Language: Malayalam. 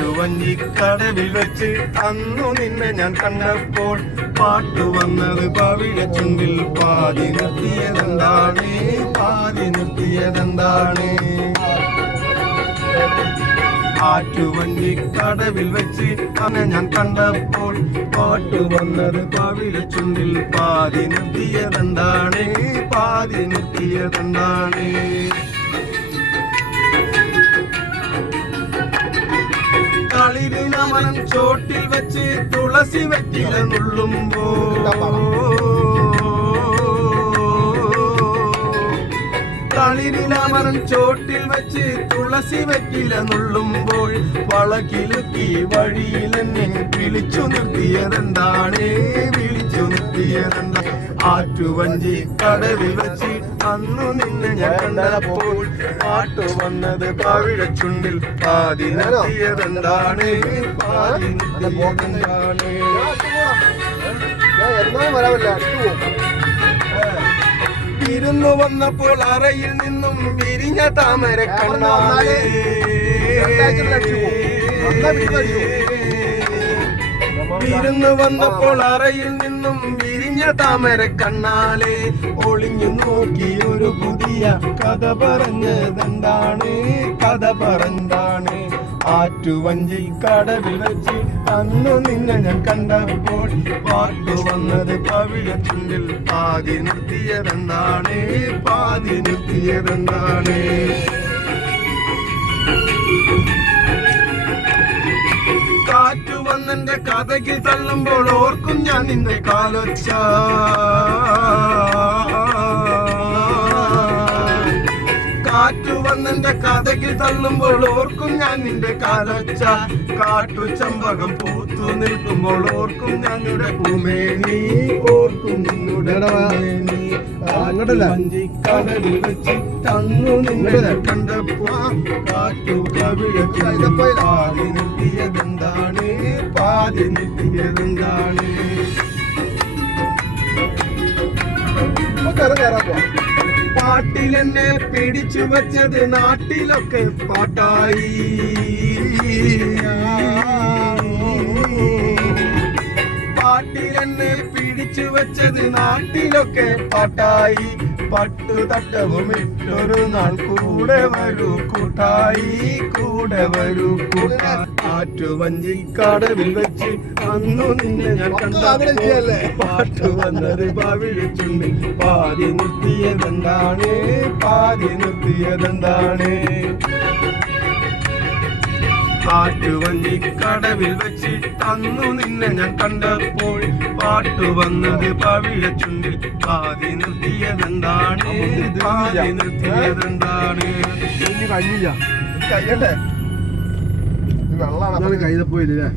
ആറ്റുവഞ്ചിക്കടവിൽ വെച്ച് അന്നു നിന്നെ ഞാൻ കണ്ടപ്പോൾ പാട്ടു വന്നത് പവിഴ ചുണ്ടിൽ പാതി നിർത്തിയതെന്താണ് പാതി നിർത്തിയതെന്താണ് ആറ്റുവഞ്ചിക്കടവിൽ വെച്ച് അന്ന് ഞാൻ കണ്ടപ്പോൾ പാട്ടു വന്നത് പവിഴ ചുണ്ടിൽ പാതി നിർത്തിയതെന്താണ് പാതി നിർത്തിയതെന്താണ് കളിരിനമനം ചോട്ടിൽ വെച്ച് തുളസി വെറ്റില കളിരിനമനം ചോട്ടിൽ വെച്ച് തുളസി വെറ്റില നുള്ളുമ്പോൾ വളകിലുക്കി വഴിയിൽ എന്നെ വിളിച്ചു നിർത്തിയതെന്താണ് വിളിച്ചു നിർത്തിയതെന്താ ആറ്റുവഞ്ചി കടവിൽ വെച്ച് അന്നു നിന്നെ ഞാൻ കണ്ടപ്പോൾ പാട്ടു വന്നത് പവിഴ ചുണ്ടിൽ പാതി നിർത്തിയതെന്താണ് പാതി നിർത്തിയതെന്താണ് വിരുന്നു വന്നപ്പോൾ അറയിൽ നിന്നും വിരിഞ്ഞ താമര കണ്ണാലേ വിരുന്നു വന്നപ്പോൾ അറയിൽ നിന്നും വിരിഞ്ഞ താമര കണ്ണാലെ ഒളിഞ്ഞു നോക്കി ഒരു പുതിയ കഥ പറഞ്ഞതെന്താണ് കഥ പറഞ്ഞതാണ് ആറ്റുവഞ്ചി കടവിൽ വെച്ച് അന്നു നിന്നെ ഞാൻ കണ്ടപ്പോൾ പാട്ടു വന്നത് പവിഴ ചുണ്ടിൽ പാതി നിർത്തിയതെന്താണ് പാതി നിർത്തിയതെന്താണ് കാറ്റു വന്നെന്റെ കഥയ്ക്ക് തള്ളുമ്പോൾ ഓർക്കും ഞാൻ നിന്റെ കാലൊച്ച കാറ്റു വന്നെന്റെ കഥയ്ക്ക് തള്ളുമ്പോൾ ഓർക്കും ഞാൻ നിന്റെ കാലൊച്ച കാട്ടു ചമ്പകം പൂത്തു നിൽക്കുമ്പോൾ ഓർക്കും ഞങ്ങളുടെ പൂമേനി ഓർക്കും നിന്നുടെ കടലിൽ വെച്ച് തന്നു നിന്നെ കണ്ടപ്പോ കാറ്റു പാതി നിർത്തിയതെന്താണ് പാതി നിർത്തിയതെന്താണ് പാട്ടിലെന്നെ പിടിച്ചു വെച്ചത് നാട്ടിലൊക്കെ പാട്ടായി പാട്ടിലെന്നെ പിടിച്ചു വെച്ചത് നാട്ടിലൊക്കെ പാട്ടായി പട്ടു തട്ടവും ഇട്ടൊരു നാൾ കൂടെ വരൂ കൂട്ടായി കൂടെ വരൂ കൂട്ടായി ആറ്റുവഞ്ചി കടവിൽ വെച്ച് അന്നു നിന്നെ ഞാൻ കണ്ടല്ലേ പാട്ടു വന്നത് പവിഴ ചുണ്ടിൽ പാതി നിർത്തിയതെന്താണ് പാതി നിർത്തിയതെന്താണ് ആറ്റുവഞ്ചി കടവിൽ വെച്ച് അന്നു നിന്നെ ഞാൻ കണ്ടപ്പോൾ പാട്ടു വന്നത് പവിഴ ചുണ്ടിൽ പാതി നിർത്തിയതെന്താണ് പാതി നിർത്തിയതെന്താണ് കഴിയട്ടെ വെള്ളമാണ് കൈതപ്പോയില്ലേ